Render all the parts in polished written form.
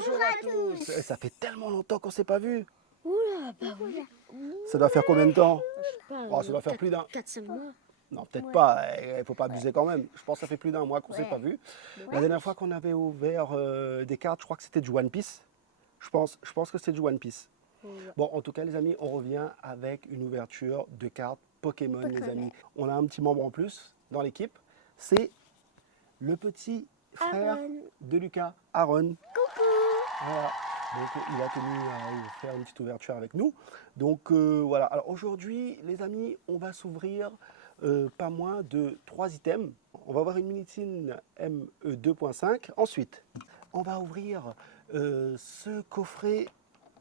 Bonjour à tous. Ça fait tellement longtemps qu'on ne s'est pas vu. Oula, bah oui. Ça doit faire combien de temps? Je sais pas, Oh, ça doit faire plus d'un. 4-5 mois. Non, peut-être Ouais. pas. Il ne faut pas abuser quand même. Je pense que ça fait plus d'un mois qu'on ne s'est Ouais. pas vu. Ouais. La dernière fois qu'on avait ouvert des cartes, je crois que c'était du One Piece. Je pense que c'était du One Piece. Ouais. Bon, en tout cas, les amis, on revient avec une ouverture de cartes Pokémon, les amis. On a un petit membre en plus dans l'équipe. C'est le petit frère Aaron. de Lucas, Aaron. Coucou. Voilà. Donc il a tenu à faire une petite ouverture avec nous. Donc voilà. Alors aujourd'hui, les amis, on va s'ouvrir pas moins de 3 items. On va avoir une Minitine ME 2.5. Ensuite, on va ouvrir ce coffret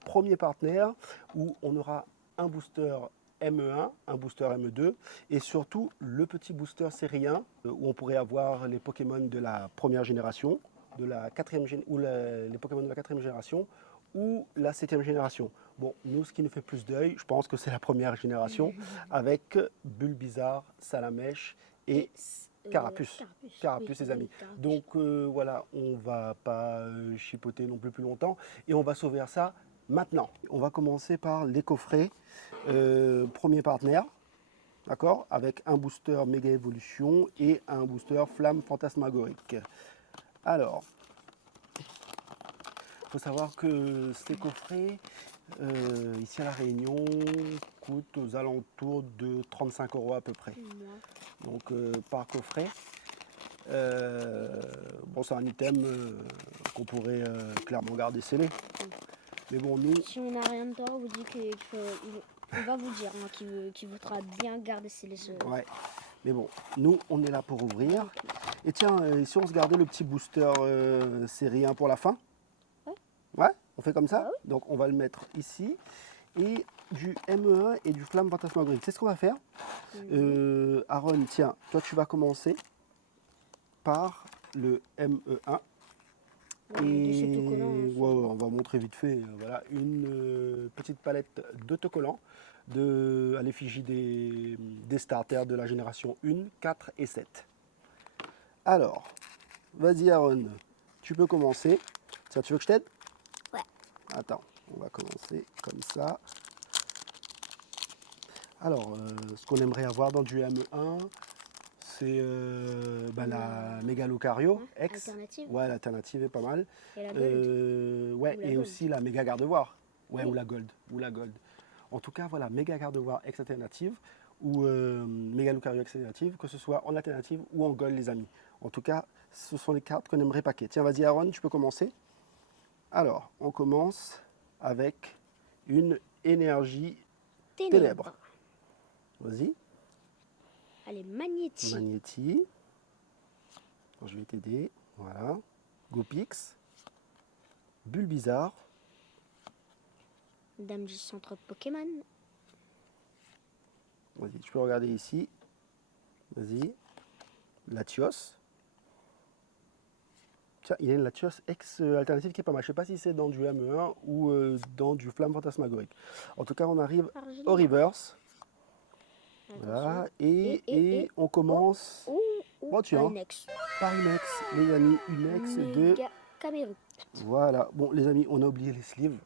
premier partenaire où on aura un booster ME1, un booster ME2 et surtout le petit booster série 1 où on pourrait avoir les Pokémon de la première génération, de la quatrième ou les Pokémon de la quatrième génération ou la septième génération. Bon, nous, ce qui nous fait plus d'œil, je pense que c'est la première génération avec Bulbizarre, Salamèche et Carapuce. Carapuce, Oui, les amis. Carapuce. Donc voilà, on va pas chipoter non plus longtemps et on va s'ouvrir ça maintenant. On va commencer par les coffrets. Premier partenaire, d'accord, avec un booster Méga Évolution et un booster Flamme Fantasmagorique. Alors, il faut savoir que ces coffrets, ici à La Réunion, coûtent aux alentours de 35 € à peu près. Moi. Donc par coffret. Bon, c'est un item qu'on pourrait clairement garder scellé. Mais bon, nous, Si on n'a rien dedans, on vous dit qu'il va vous dire qu'il voudra bien garder ses laisseurs. ouais. Mais bon, nous, on est là pour ouvrir. Et tiens, si on se gardait le petit booster série 1 pour la fin? Ouais. Ouais, on fait comme ça? Ah oui. Donc on va le mettre ici. Et du ME1 et du Flamme Fantasmagorique. C'est ce qu'on va faire. Aaron, tiens, toi tu vas commencer par le ME1. Ouais, de ces Et autocollants, hein, ouais, on va montrer vite fait. Voilà, une petite palette d'autocollants à l'effigie des starters de la génération 1, 4 et 7. Alors, vas-y Aaron, tu peux commencer. Tiens, tu veux que je t'aide? Ouais. Attends, on va commencer comme ça. Alors, ce qu'on aimerait avoir dans du ME1, c'est la Mégalocario X. Alternative. Ouais, l'alternative est pas mal. Et la Gold. Ouais, Ou la et Gold. aussi la Méga Gardevoir. Ouais, Oui. ou la Gold. Ou la Gold. En tout cas, voilà, Méga Gardevoir X alternative ou Mégalocario X alternative, que ce soit en alternative ou en Gold, les amis. En tout cas, ce sont les cartes qu'on aimerait paquer. Tiens, vas-y Aaron, tu peux commencer. Alors, on commence avec une énergie ténèbres. Vas-y. Allez, Magnéti. Magnéti. Je vais t'aider. Voilà. Gopix. Bulbizarre. Dame du centre Pokémon. Vas-y, tu peux regarder ici. Vas-y. Latios. Tiens, il y a une Latios X alternative qui est pas mal. Je ne sais pas si c'est dans du ME1 ou dans du Flamme Fantasmagorique. En tout cas, on arrive au reverse. Voilà. Et on commence. Bon, tiens, Un ex. par une X, les amis, une X de. Méga Caméru. Voilà. Bon, les amis, on a oublié les sleeves,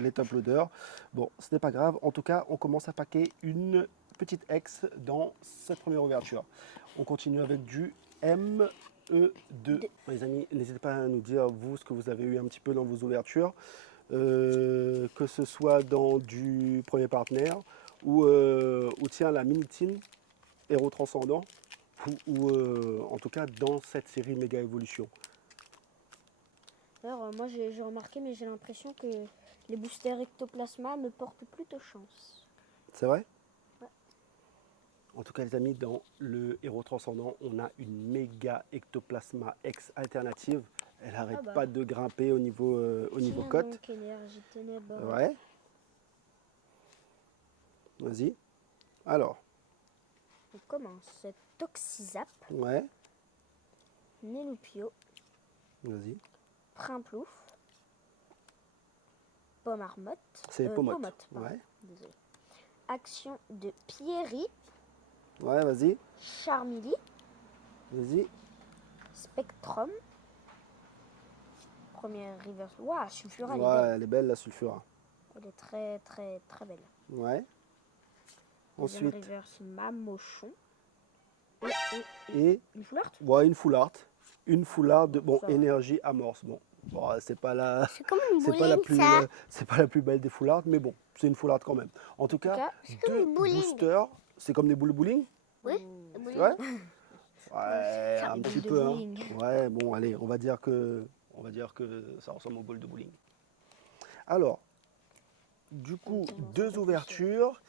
les top loaders. Bon, ce n'est pas grave. En tout cas, on commence à paquer une petite X dans cette première ouverture. On continue avec du ME2. Les amis, n'hésitez pas à nous dire, vous, ce que vous avez eu un petit peu dans vos ouvertures. Que ce soit dans du premier partenaire ou tiens, la Minitine, Héros Transcendant, ou en tout cas dans cette série Méga Évolution. Alors, moi j'ai remarqué, mais j'ai l'impression que les boosters ectoplasma me portent plutôt chance. C'est vrai? Ouais. En tout cas, les amis, dans le Héros Transcendant, on a une méga ectoplasma X alternative. Elle n'arrête pas de grimper au niveau cote. Donc, énergie ténèbres. Ouais. Vas-y. Alors. On commence. Toxizap. Ouais. Nelupio. Vas-y. Primplouf. Pommarmotte. C'est Pommotte. Pardon. Ouais. Désolé. Action de Pierry. Ouais, vas-y. Charmilly. Vas-y. Spectrum. première reverse. Waouh, Sulfura, elle est Ouais, belle. elle est belle la Sulfura. Elle est très, très, très belle. Ouais. Deuxième Ensuite, reverse, Mamochon. et Une full art. ouais, une full art. Une full art de bon Ça va. énergie amorce. Bon, c'est pas la C'est comme une c'est pas la bowling, plus ça. c'est pas la plus belle des full art, mais bon, c'est une full art quand même. En tout cas, c'est comme deux une bowling. boosters, c'est comme des boules de bowling. Oui, Mmh. la bowling. Ouais. Ouais, Faire un des petit boules de peu. Hein. bowling. Ouais, bon, allez, on va dire que ça ressemble aux boules de bowling. Alors, du coup, Ça me tient un deux peu plus, ouvertures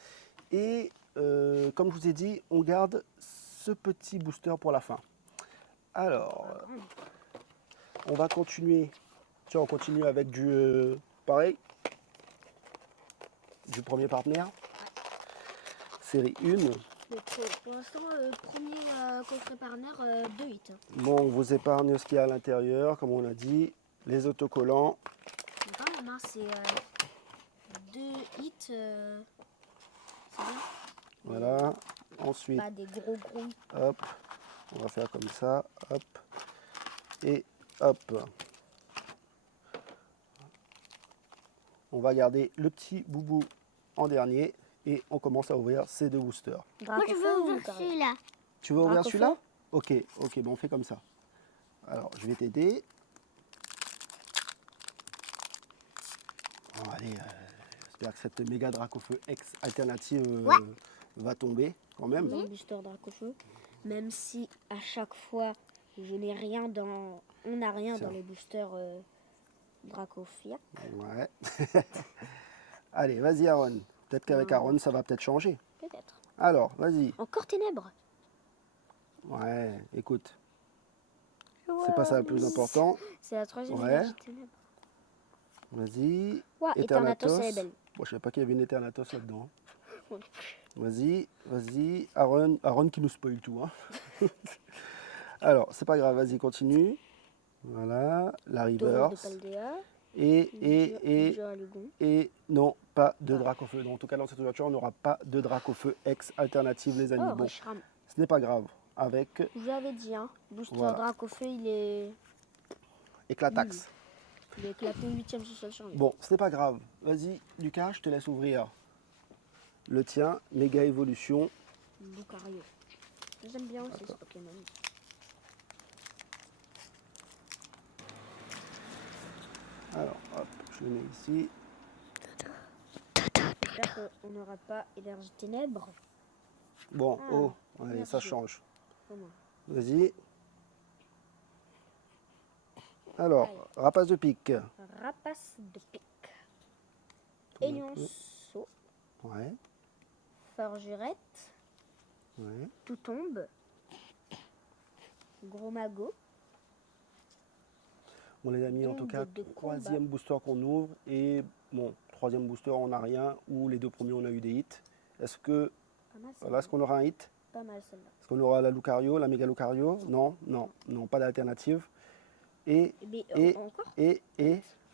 et comme je vous ai dit, on garde ce petit booster pour la fin. Alors, on va continuer. Tiens, on continue avec du pareil, du premier partenaire. Série 1. Donc, pour l'instant, premier coffret partenaire, 2 hits. Bon, on vous épargne ce qu'il y a à l'intérieur, comme on a dit. Les autocollants. Mais quand même, hein, c'est 2 hits. C'est bien. Voilà. Ensuite, Pas des gros gros. hop, on va faire comme ça. Hop. Et hop. On va garder le petit boubou en dernier. Et on commence à ouvrir ces deux boosters. Moi, je veux ouvrir celui-là. Tu veux ouvrir Dracofeu. celui-là? Ok, bon, on fait comme ça. Alors, je vais t'aider. Bon, allez, j'espère que cette méga Dracofeu X alternative va tomber quand même. Dans le booster Dracofeu. Même si à chaque fois, je n'ai rien dans. On n'a rien Tiens. dans les boosters Dracofia. Ouais. Allez, vas-y Aaron. Peut-être qu'avec Aaron, ça va peut-être changer. Peut-être. Alors, vas-y. Encore Ténèbres. Ouais, écoute. C'est pas ça le plus important. C'est la troisième Ouais. énergie Ténèbres. Vas-y. Ouais, Eternatus, elle est belle. Bon, je savais pas qu'il y avait une Eternatus là-dedans. Hein. Vas-y. Aaron qui nous spoil tout. Hein. Alors, c'est pas grave, vas-y, continue. Voilà, la Taureau reverse. de Paldea. Et non, pas de Dracofeu. Donc, en tout cas, dans cette ouverture, on n'aura pas de Dracofeu X alternative, les amis. Oh, Bon, Reshiram. ce n'est pas grave. Avec Je vous avais dit, hein, booster Voilà. Dracofeu, il est Éclatax. Il est éclaté 8ème sous sol. Bon, ce n'est pas grave. Vas-y, Lucas, je te laisse ouvrir le tien. Méga évolution. Lucario. J'aime bien aussi ce Pokémon. Alors, hop, je le mets ici. J'espère qu'on n'aura pas énergie ténèbres. Bon, Ah, oh, allez, merci. ça change. Comment? Vas-y. Alors, rapace de pique. Rapace de pique. Tourne un peu. Elionceau. Ouais, Forgerette. ouais. Tout tombe. Gros magot. Bon, les amis, en Onde tout cas, de troisième booster qu'on ouvre. Et bon, troisième booster, on n'a rien. Ou les deux premiers, on a eu des hits. Est-ce que, Pas mal voilà, est-ce qu'on aura un hit? Pas mal celle-là. Est-ce qu'on aura la Lucario, la méga Lucario? Non, pas d'alternative. Et, Mais encore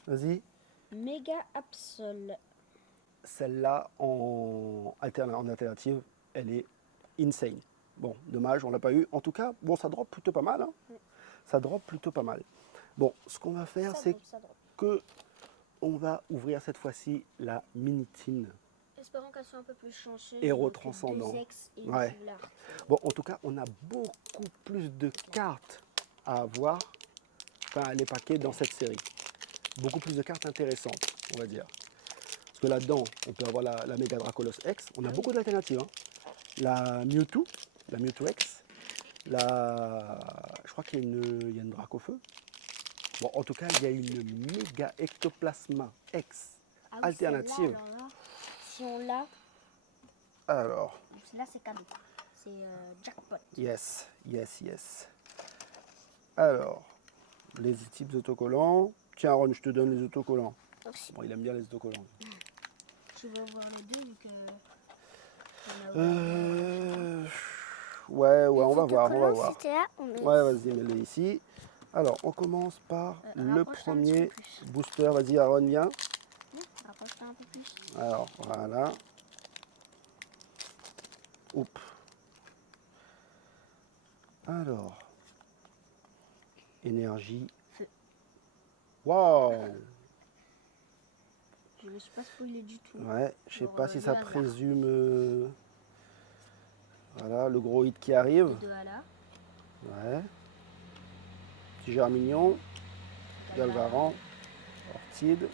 vas-y. Méga Absol. Celle-là, en alternative, elle est insane. Bon, dommage, on l'a pas eu. En tout cas, bon, ça drop plutôt pas mal. Hein. Ça drop plutôt pas mal. Bon, ce qu'on va faire, c'est Ça drop. que on va ouvrir cette fois-ci la Minitine. Espérons qu'elle soit un peu plus chanceuse. Héros que transcendant. 2X et une Ouais. full art. Bon, en tout cas, on a beaucoup plus de cartes à avoir, enfin, les paquets dans cette série. Beaucoup plus de cartes intéressantes, on va dire. Parce que là-dedans, on peut avoir la Mega Dracolos X. On a beaucoup d'alternatives. Hein. La Mewtwo X. Je crois qu'il y a une Dracofeu. Bon, en tout cas, il y a une Méga Ectoplasma X Ah oui, alternative. celle-là, alors là, si on l'a, Alors, là c'est cadeau. C'est jackpot. yes. Alors, les types autocollants. Tiens, Aaron, je te donne les autocollants. Merci. Bon, il aime bien les autocollants. Tu vas voir les deux vu que. Ouais, on va voir. C'était là, on est... Ouais, vas-y, mets-les ici. Alors, on commence par le rapproche-toi un petit premier peu plus. booster. Vas-y, Aaron, viens. Rapproche-toi un peu plus. Alors, voilà. Oups. Alors, énergie. Feu. Waouh. Je ne me suis pas spoilé du tout. Ouais, je sais Genre, pas si le ça hasard. présume. Voilà, le gros hit qui arrive. Les deux à la. Ouais. Petit Germignon, Galvaran, Ortide.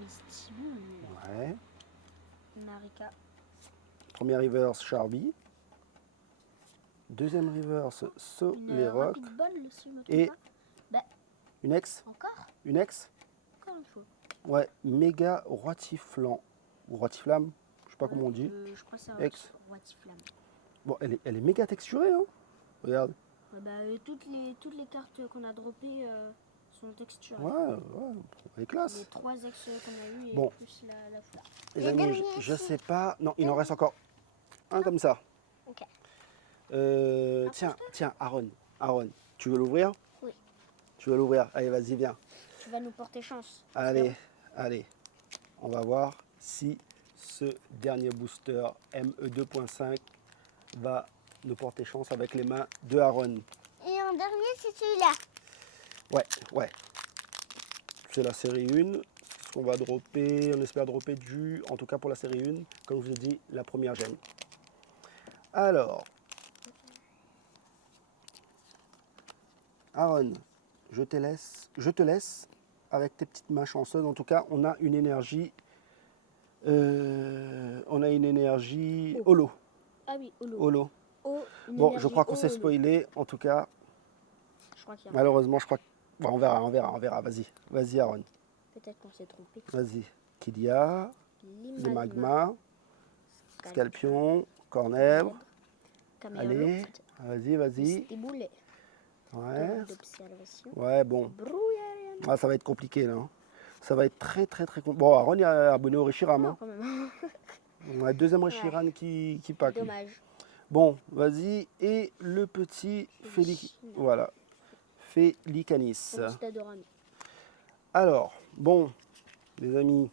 Misty Moon. Ouais. Marika. Premier reverse, Charby. Deuxième reverse, Une Solerock. rapide bonne, si je me trompe Et- pas. Bah, Une ex. encore Une ex. Encore une fois. Ouais, méga rotiflant. Ou rotiflamme, je sais pas comment on dit. Je crois que c'est Ex. Rotiflamme. Bon, elle est méga texturée, hein. Regarde. Ouais, bah, toutes les cartes qu'on a droppées sont texturées. Ouais, elle est classe. Les 3 ex qu'on a eu et Bon. plus la fleur. Les Le amis, dernier je ici. sais pas. Non, il en reste encore un comme ça. Ok. Tiens, Aaron, tu veux l'ouvrir? Oui. Tu veux l'ouvrir? Allez, vas-y, viens. Tu vas nous porter chance. Allez, on va voir si ce dernier booster ME 2.5 va nous porter chance avec les mains de Aaron. Et en dernier, c'est celui-là. Ouais. C'est la série 1. Ce qu'on va dropper, on espère dropper en tout cas pour la série 1, comme je vous ai dit, la première gemme. Alors, Aaron, je te laisse avec tes petites mains chanceuses. En tout cas, on a une énergie, holo. Ah oui, holo. Holo. Une Bon, je énergie crois qu'on s'est holo. spoilé. En tout cas, Je crois qu'il y a malheureusement, je crois que... Bon, on verra. Vas-y, Aaron. peut-être qu'on s'est trompé. Vas-y. Kidia, les magmas, Scalpion, Cornèvre. Allez, vas-y. Des boulets. Ouais. D'observation. Ouais, bon. Brouillard. Ah, ça va être compliqué, là. Hein. Ça va être très compliqué. Bon, Aaron est abonné au Reshiram. Non, Hein. quand même. On a le deuxième Reshiram qui pack. Dommage. Bon, vas-y. Et le petit Félicanis. Un petit adorami. Alors, bon, les amis,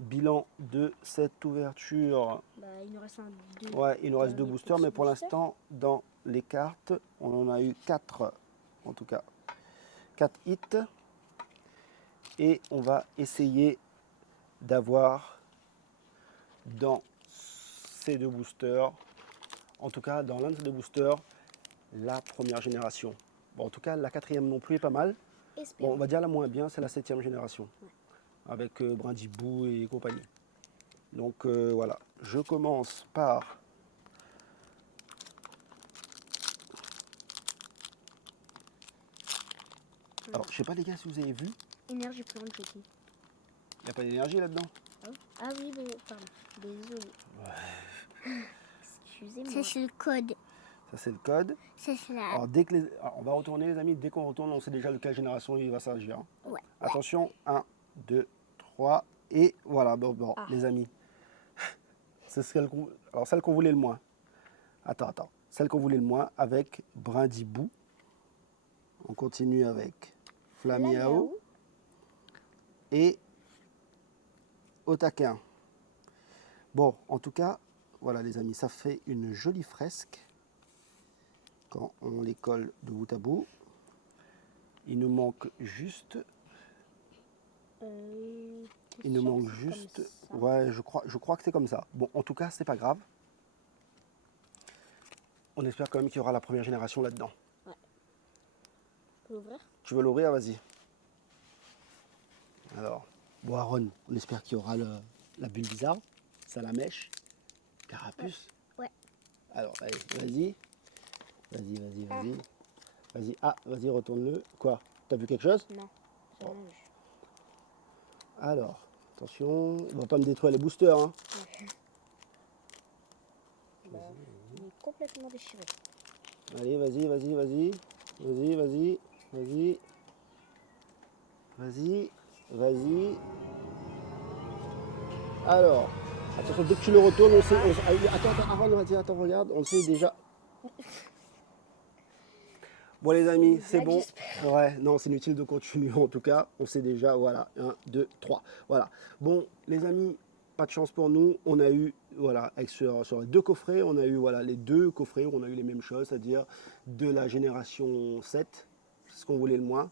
bilan de cette ouverture. Bah, il nous reste un deux. Ouais, il nous reste 2 derniers boosters, mais petits pour boosters. l'instant, dans les cartes, on en a eu 4, en tout cas, 4 hits. Et on va essayer d'avoir dans ces 2 boosters, en tout cas dans l'un de ces 2 boosters, la première génération. Bon, en tout cas, la 4e non plus est pas mal. Bon, Espérons. on va dire la moins bien, c'est la 7e génération, avec Brindibou et compagnie. Donc voilà, je commence par alors, je sais pas les gars si vous avez vu, Énergie plante, je dis. il n'y a pas d'énergie là-dedans. Ah oui, bon, pardon. Désolé. Ça, Excusez-moi. c'est le code. Ça c'est le code. Ça, c'est la... Alors, alors, on va retourner les amis, dès qu'on retourne, on sait déjà de quelle génération il va s'agir. Hein. Ouais. Attention, 1, 2, 3, et voilà, bon, les amis. C'est celle qu'on voulait le moins. Attends. Celle qu'on voulait le moins avec Brindibou. On continue avec Flamiao et Otaquin. Bon, en tout cas, voilà les amis, ça fait une jolie fresque quand on les colle de bout à bout. Il nous manque juste... Il nous manque juste... Ouais, je crois que c'est comme ça. Bon, en tout cas, c'est pas grave. On espère quand même qu'il y aura la première génération là-dedans. Tu peux l'ouvrir? Tu veux l'ouvrir? Vas-y. Alors, bon, Aaron, on espère qu'il y aura la bulle bizarre, salamèche, carapuce. Ouais. Alors, allez, vas-y. Vas-y. Vas-y, vas-y, retourne-le. Quoi? T'as vu quelque chose? Non. J'ai rien vu. Alors, attention, on va pas me détruire les boosters. Hein. Bah, il est complètement déchiré. Allez, vas-y. Alors, attention, dès que tu le retournes, on sait... Attends, Aaron, vas-y, attends, regarde, on sait déjà... Bon les amis, c'est blague, bon. j'espère. Ouais, non, c'est inutile de continuer en tout cas. On sait déjà, voilà, 1, 2, 3. Voilà. Bon, les amis, pas de chance pour nous. On a eu, voilà, sur les 2 coffrets, on a eu voilà, les 2 coffrets où on a eu les mêmes choses, c'est-à-dire de la génération 7, c'est ce qu'on voulait le moins.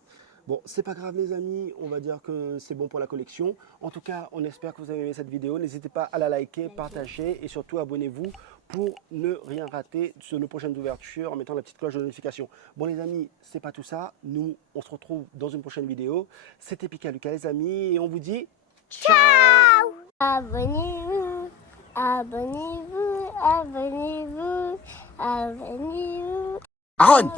Bon, c'est pas grave les amis, on va dire que c'est bon pour la collection. En tout cas, on espère que vous avez aimé cette vidéo. N'hésitez pas à la liker, partager et surtout abonnez-vous pour ne rien rater sur nos prochaines ouvertures en mettant la petite cloche de notification. Bon les amis, c'est pas tout ça. Nous, on se retrouve dans une prochaine vidéo. C'était Pika Lucas les amis et on vous dit Ciao. Abonnez-vous, abonnez-vous, abonnez-vous, abonnez-vous. Aaron!